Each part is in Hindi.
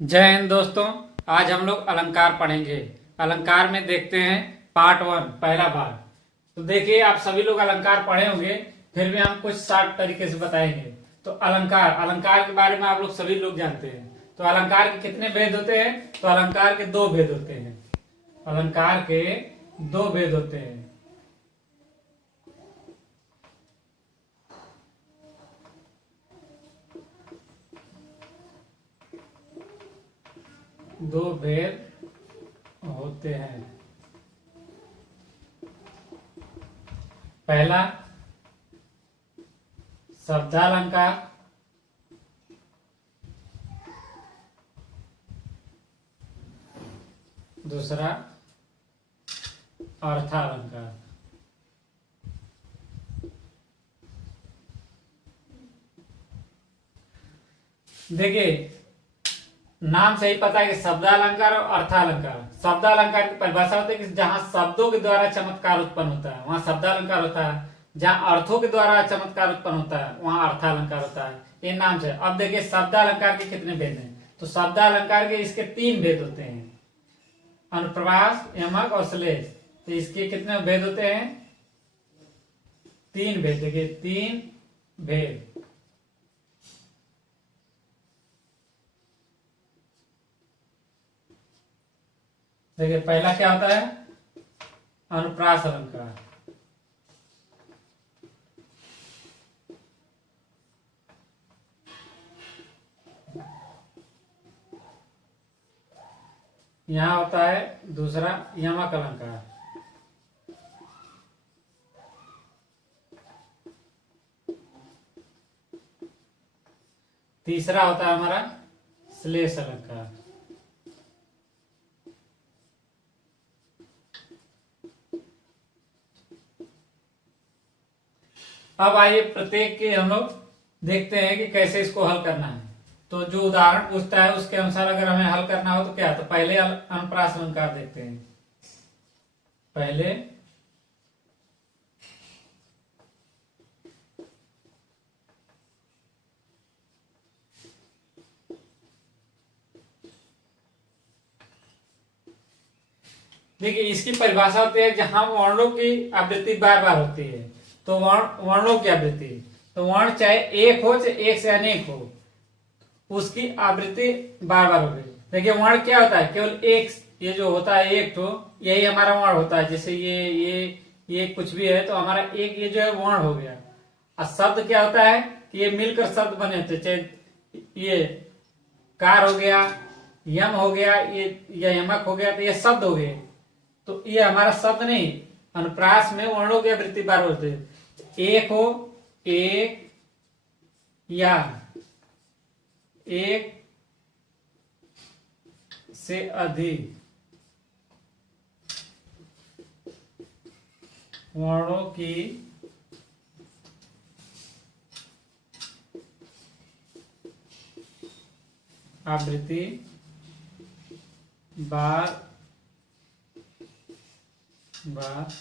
जय हिंद दोस्तों। आज हम लोग अलंकार पढ़ेंगे। अलंकार में देखते हैं पार्ट 1 पहला भाग। तो देखिए, आप सभी लोग अलंकार पढ़े होंगे, फिर भी हम कुछ शॉर्ट तरीके से बताएंगे। तो अलंकार अलंकार के बारे में आप लोग सभी लोग जानते हैं। तो अलंकार के कितने भेद होते हैं? तो अलंकार के दो भेद होते हैं। अलंकार के दो भेद होते हैं। दो भेद होते हैं। पहला शब्दालंकार, दूसरा अर्थालंकार। देखिए, नाम से ही पता है कि शब्दालंकार और अर्थालंकार। शब्दालंकार की परिभाषा होती है कि जहां शब्दों के द्वारा चमत्कार उत्पन्न होता है वहां शब्दालंकार होता है, जहां अर्थों के द्वारा चमत्कार उत्पन्न होता है वहां अर्थालंकार होता है। ये नाम से। अब देखिए, शब्दालंकार के कितने भेद हैं? तो शब्दालंकार के इसके 3 भेद होते हैं, अनुप्रास, यमक और श्लेष। तो इसके कितने भेद होते हैं? 3 भेद। देखिए, 3 भेद। देखिए, पहला क्या होता है? अनुप्रास अलंकार। यहां होता है दूसरा यमक अलंकार। तीसरा होता है हमारा श्लेष अलंकार। अब आइए प्रत्येक के हम लोग देखते हैं कि कैसे इसको हल करना है। तो जो उदाहरण पूछता है उसके अनुसार अगर हमें हल करना हो तो क्या? तो पहले अनुप्रास अलंकार देखते हैं। पहले देखिए, इसकी परिभाषा होती है जहां वर्णों की आवृत्ति बार बार होती है। तो वर्णों की आवृत्ति, तो वर्ण चाहे एक हो चाहे एक से अनेक हो, उसकी आवृत्ति बार बार होगी। देखिए, वर्ण क्या होता है? केवल एक, ये जो होता है एक तो यही हमारा वर्ण होता है। जैसे ये कुछ भी है तो हमारा एक ये जो है वर्ण हो गया। और शब्द क्या होता है कि ये मिलकर शब्द बने होते, चाहे ये कार हो गया, यम हो गया, ये यमक हो गया, तो ये शब्द हो गए। तो ये हमारा शब्द नहीं। अनुप्रास में वर्णों की आवृत्ति बार होती है। एक हो, एक, या एक से अधिक वर्णों की आवृत्ति बार बार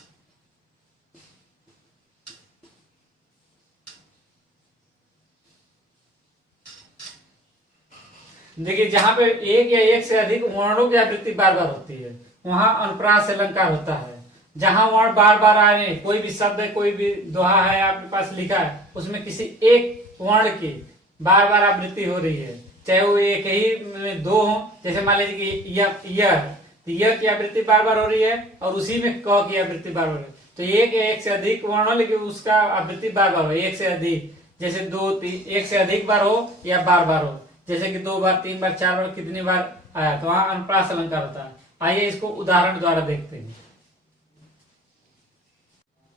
देखिए, जहां पे एक या एक से अधिक वर्णों की आवृत्ति बार बार होती है वहां अनुप्रास अलंकार होता है। जहां वर्ण बार बार आ रहे, कोई भी शब्द है, कोई भी दोहा है आपके पास लिखा है, उसमें किसी एक वर्ण की बार बार आवृत्ति हो रही है, चाहे वो एक ही में दो हो। जैसे मान लीजिए कि यह तो यह की आवृत्ति बार बार हो रही है और उसी में क की आवृत्ति बार बार हो रही है। तो एक या एक से अधिक वर्ण हो लेकिन उसका आवृत्ति बार बार हो, एक से अधिक। जैसे दो, एक से अधिक बार हो या बार बार हो, जैसे कि 2 बार, 3 बार, 4 बार, कितनी बार आया, तो वहां अनुप्रास अलंकार होता है। आइए इसको उदाहरण द्वारा देखते हैं।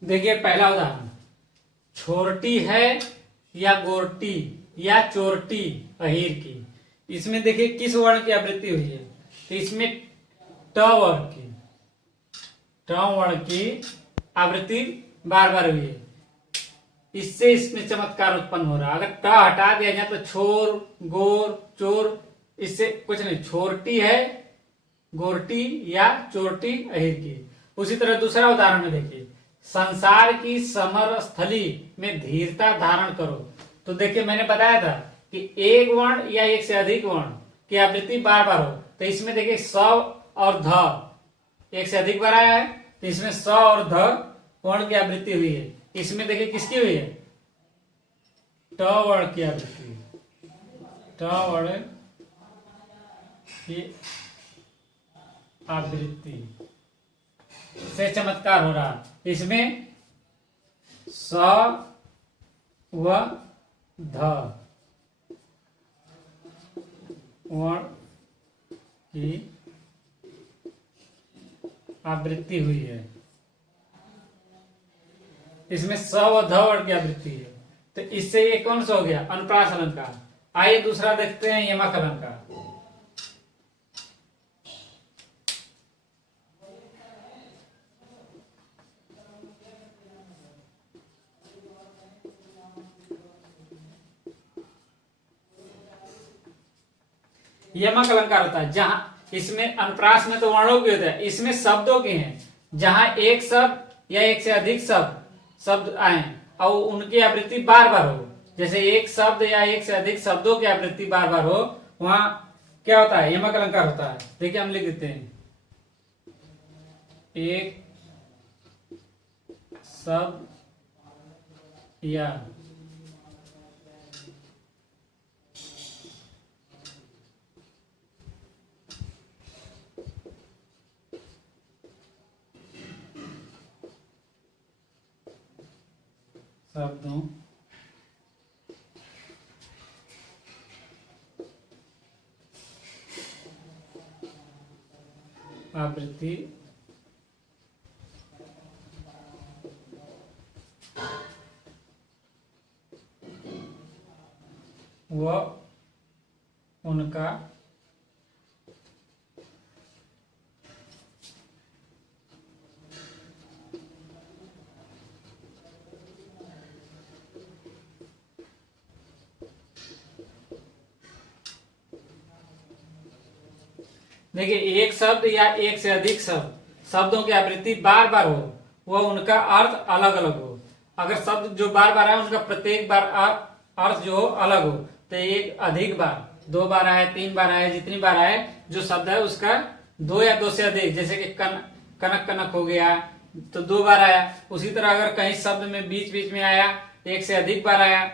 देखिए, पहला उदाहरण, छोरटी है या गोरटी या चोरटी अहीर की। इसमें देखिए किस वर्ण की आवृत्ति हुई है? तो इसमें ट वर्ण की आवृत्ति बार बार हुई है। इससे इसमें चमत्कार उत्पन्न हो रहा है। अगर ट हटा दिया जाए तो छोर, गोर, चोर, इससे कुछ नहीं। छोरटी है, गोरटी या चोरटी अहीर की। उसी तरह दूसरा उदाहरण में देखिए, संसार की समर स्थली में धीरता धारण करो। तो देखिए, मैंने बताया था कि एक वर्ण या एक से अधिक वर्ण की आवृत्ति बार बार हो। तो इसमें देखिए स और ध एक से अधिक बार आया है, तो इसमें स और ध वर्ण की आवृत्ति हुई है। इसमें देखिए किसकी हुई है, ट वर्ण की आवृत्ति, ट वर्ण की आवृत्ति से चमत्कार हो रहा। इसमें स व ध वर्ण की आवृत्ति हुई है। इसमें स व ध वर्ण की आवृत्ति है। तो इससे ये कौन सा हो गया, अनुप्रास अलंकार। आइए दूसरा देखते हैं यमक अलंकार। यमक अलंकार होता है जहां, इसमें अनुप्रास में तो वर्णों की होता है, इसमें शब्दों के हैं। जहां एक शब्द या एक से अधिक शब्द आए और उनकी आवृत्ति बार बार हो, जैसे एक शब्द या एक से अधिक शब्दों की आवृत्ति बार बार हो, वहां क्या होता है, यमक अलंकार होता है। देखिए हम लिख देते हैं, एक शब्द या शब्दों आवृत्ति व उनका देखिए एक शब्द या एक से अधिक शब्दों की आवृत्ति बार बार हो, वह उनका अर्थ अलग अलग हो। अगर शब्द जो बार बार आए उनका प्रत्येक बार अर्थ जो हो अलग हो, तो एक अधिक बार, 2 बार आए, 3 बार आए, जितनी बार आए जो शब्द है उसका 2 या 2 से अधिक, जैसे कि कनक कनक हो गया तो 2 बार आया। उसी तरह अगर कहीं शब्द में बीच बीच में आया, 1 से अधिक बार आया,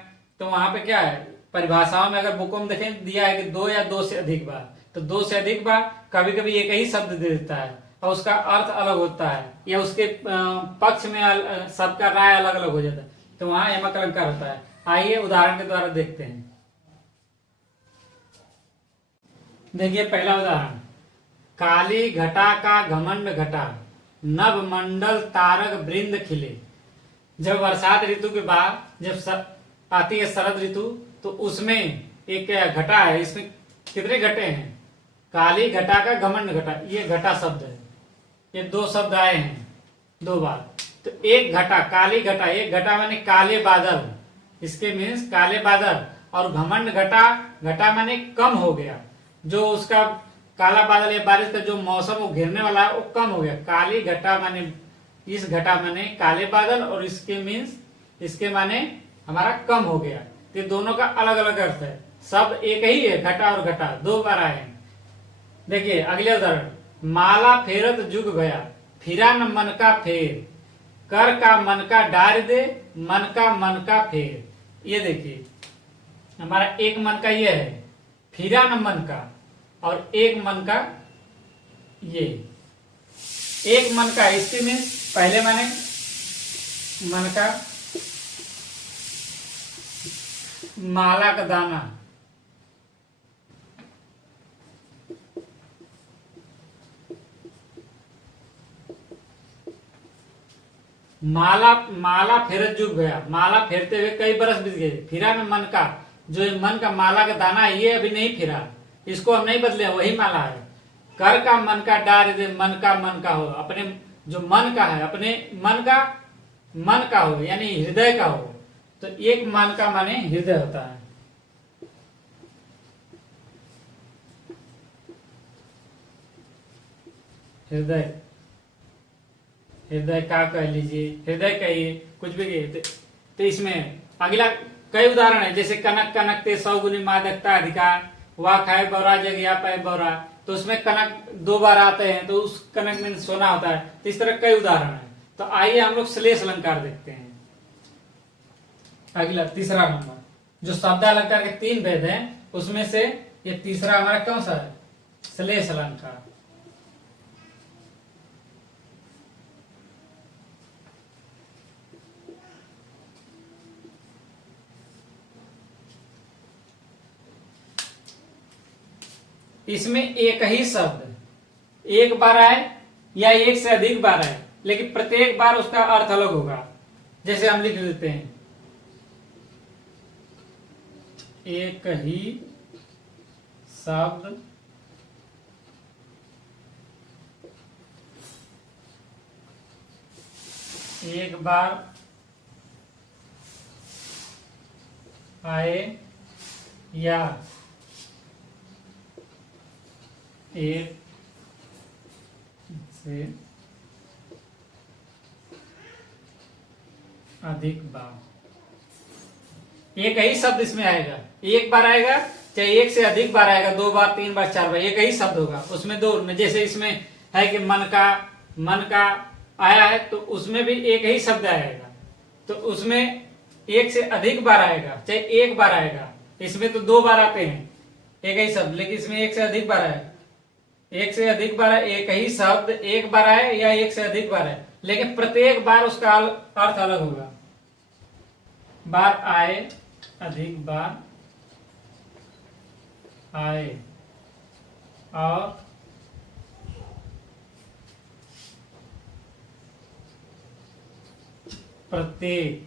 तो वहां पे क्या है, परिभाषाओं में अगर बुकों में देखें दिया है कि 2 या 2 से अधिक बार, तो 2 से अधिक बार कभी कभी एक ही शब्द दे देता है और उसका अर्थ अलग होता है, या उसके पक्ष में शब्द का राय अलग अलग हो जाता है, तो वहां यमक अलंकार होता है। आइए उदाहरण के द्वारा देखते हैं। देखिए पहला उदाहरण, काली घटा का घमंड घटा, नभ मंडल तारक वृंद खिले। जब बरसात ऋतु के बाद जब आती है शरद ऋतु, तो उसमें एक घटा है, इसमें कितने घटे हैं, काली घटा का घमंड घटा, ये घटा शब्द है, ये 2 शब्द आए हैं 2 बार। तो एक घटा, काली घटा, एक घटा माने काले बादल, इसके मीन्स काले बादल, और घमंड घटा, घटा माने कम हो गया, जो उसका काला बादल या बारिश का जो मौसम वो घिरने वाला है वो कम हो गया। काली घटा माने, इस घटा माने काले बादल, और इसके मीन्स इसके माने हमारा कम हो गया। ये दोनों का अलग अलग अर्थ है, शब्द एक ही है, घटा और घटा 2 बार आए हैं। देखिए अगले उदाहरण, माला फेरत जुग गया, फिरा न मन का फेर, कर का मन का डार दे, मन का फेर। ये देखिए हमारा एक मन का ये है, फिरा न मन का, और एक मन का ये, एक मन का, इसके मीन्स पहले माने मन का माला का दाना, माला फेरत जुग गया, माला फेरते हुए कई बरस बीत गए, फिरा न मन का, जो मन का माला का दाना है ये अभी नहीं फिरा, इसको हम नहीं बदले, वही माला है। कर का मन का डार दे, मन का हो, अपने जो मन का है, अपने मन का हो, यानी हृदय का हो। तो एक मन का माने हृदय होता है। हृदय, हृदय का कह लीजिए, हृदय कहिए, कुछ भी कहिए। तो इसमें अगला कई उदाहरण है, जैसे कनक कनक ते 100 गुनी मादकता अधिकार, वाह खाए बौरा जगिया पाए बौरा, तो उसमें कनक 2 बार आते हैं, तो उस कनक में सोना होता है। तो इस तरह कई उदाहरण है। तो आइए हम लोग श्लेष अलंकार देखते हैं। अगला तीसरा नंबर, जो शब्दालंकार के 3 भेद हैं उसमें से ये तीसरा हमारा कौन सा है? श्लेष अलंकार। इसमें एक ही शब्द एक बार आए या एक से अधिक बार आए, लेकिन प्रत्येक बार उसका अर्थ अलग होगा। जैसे हम लिख देते हैं, एक ही शब्द एक बार आए या एक से अधिक बार, एक ही शब्द इसमें आएगा। एक बार आएगा चाहे एक से अधिक बार आएगा, 2 बार 3 बार 4 बार, एक ही शब्द होगा। उसमें दो, जैसे इसमें है कि मन का आया है, तो उसमें भी एक ही शब्द आएगा। तो उसमें एक से अधिक बार आएगा चाहे एक बार आएगा। इसमें तो 2 बार आते हैं एक ही शब्द, लेकिन इसमें एक से अधिक बार आएगा। एक से अधिक बार एक ही शब्द एक बार आए या एक से अधिक बार आए, लेकिन प्रत्येक बार उसका अर्थ अलग होगा। बार आए, अधिक बार आए, और प्रत्येक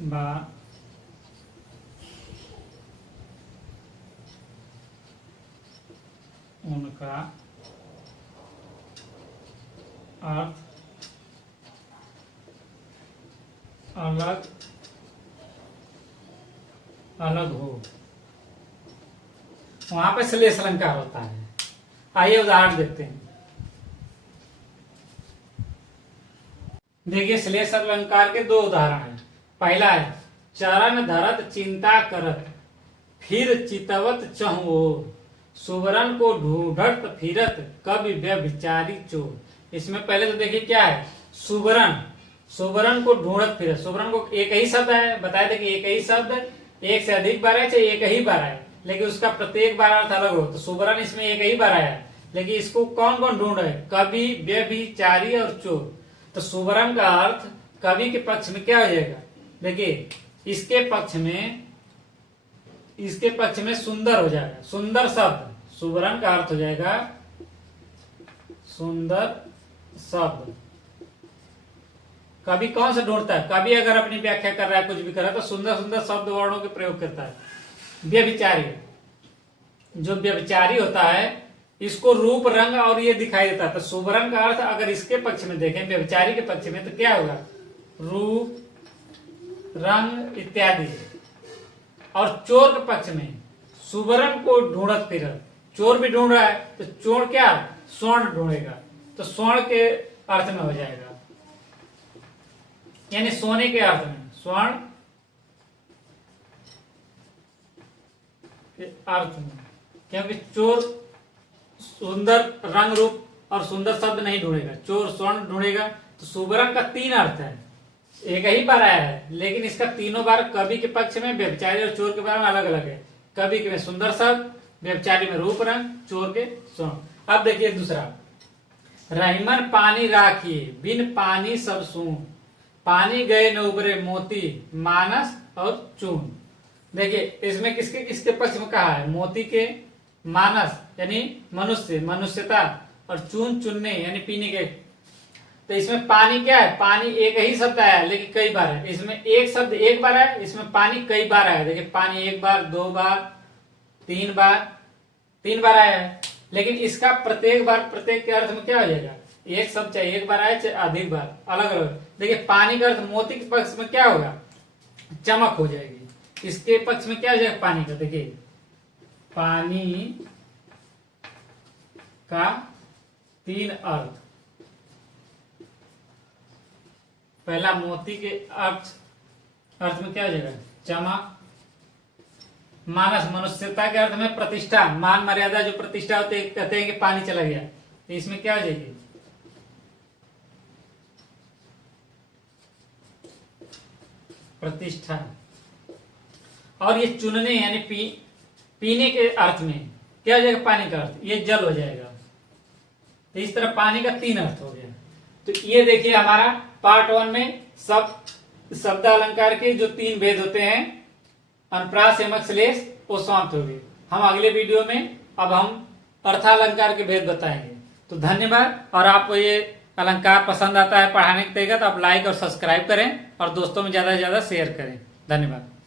बार उनका अर्थ अलग अलग हो, वहां पे श्लेष अलंकार होता है। आइए उदाहरण देखते हैं। देखिए श्लेष अलंकार के 2 उदाहरण हैं। पहला है, चरण धरत चिंता करत, फिर चितवत चहुओ, सुवरन को ढूंढत फिरत, कवि व्यभिचारी चोर। इसमें पहले तो देखिए क्या है, सुवरन को ढूंढत फिरत। सुवरन को एक ही शब्द है, बताया था कि एक ही शब्द एक से अधिक बार है चाहे एक ही बार आए, लेकिन उसका प्रत्येक बार अर्थ अलग हो। तो सुवरन इसमें एक ही बार आया, लेकिन इसको कौन कौन ढूंढ रहे? कवि, व्यभिचारी और चोर। तो सुवरन का अर्थ कवि के पक्ष में क्या हो जाएगा? देखिए इसके पक्ष में सुंदर हो जाएगा, सुंदर शब्द। सुवरन का अर्थ हो जाएगा सुंदर शब्द। कवि कौन सा ढूंढता है? कवि अगर अपनी व्याख्या कर रहा है, कुछ भी कर रहा है, तो सुंदर सुंदर शब्द वर्णों के प्रयोग करता है। व्यभिचारी, जो व्यभिचारी होता है, इसको रूप रंग और ये दिखाई देता है। तो सुवरन का अर्थ अगर इसके पक्ष में देखें, व्यभिचारी के पक्ष में, तो क्या होगा? रूप रंग इत्यादि। और चोर के पक्ष में सुवरन को ढूंढत फिरत, चोर भी ढूंढ रहा है, तो चोर क्या? स्वर्ण ढूंढेगा, तो स्वर्ण के अर्थ में हो जाएगा, यानी सोने के अर्थ में, स्वर्ण के अर्थ में। क्योंकि चोर सुंदर रंग रूप और सुंदर शब्द नहीं ढूंढेगा, चोर स्वर्ण ढूंढेगा। तो सुवरन का 3 अर्थ है, एक ही बार आया है, लेकिन इसका तीनों बार कवि के पक्ष में, व्यभिचारी और चोर के बारे में अलग अलग है। कवि के में सुंदर शब्द, व्यभिचारी में रूप रंग, चोर के स्वर्ण। अब देखिए दूसरा, रहीमन पानी राखिए, बिन पानी सब सून, पानी गए न उबरे मोती, मानस और चून। देखिए इसमें किसके किसके पक्ष में कहा है? मोती के, मानस यानी मनुष्य, मनुष्यता, और चून चुनने यानी पीने के। तो इसमें पानी क्या है? पानी एक ही शब्द आया लेकिन कई बार है। इसमें एक शब्द एक बार है, इसमें पानी कई बार आया। देखिए पानी 1 बार, 2 बार, 3 बार आया है, लेकिन इसका प्रत्येक बार प्रत्येक के अर्थ में क्या हो जाएगा? एक शब्द चाहे एक बार आए चाहे अधिक बार, अलग अलग। देखिए पानी का अर्थ मोती के पक्ष में क्या होगा? चमक हो जाएगी। इसके पक्ष में क्या हो जाएगा पानी का? देखिए पानी का 3 अर्थ। पहला मोती के अर्थ में क्या हो जाएगा? चमक, मानस मनुष्यता के अर्थ में प्रतिष्ठा, मान मर्यादा जो प्रतिष्ठा होती है, कहते हैं कि पानी चला गया, तो इसमें क्या हो जाएगी? प्रतिष्ठा। और ये चुनने यानी पीने के अर्थ में क्या हो जाएगा? पानी का अर्थ, ये जल हो जाएगा। तो इस तरह पानी का 3 अर्थ हो गया। तो ये देखिए हमारा पार्ट 1 में शब्द अलंकार के जो 3 भेद होते हैं, अनुप्रास, यमक, श्लेष, वो समाप्त हो गए। हम अगले वीडियो में अब हम अर्थालंकार के भेद बताएंगे। तो धन्यवाद। और आपको ये अलंकार पसंद आता है पढ़ाने के तरीका, तो आप लाइक और सब्सक्राइब करें और दोस्तों में ज्यादा से ज्यादा शेयर करें। धन्यवाद।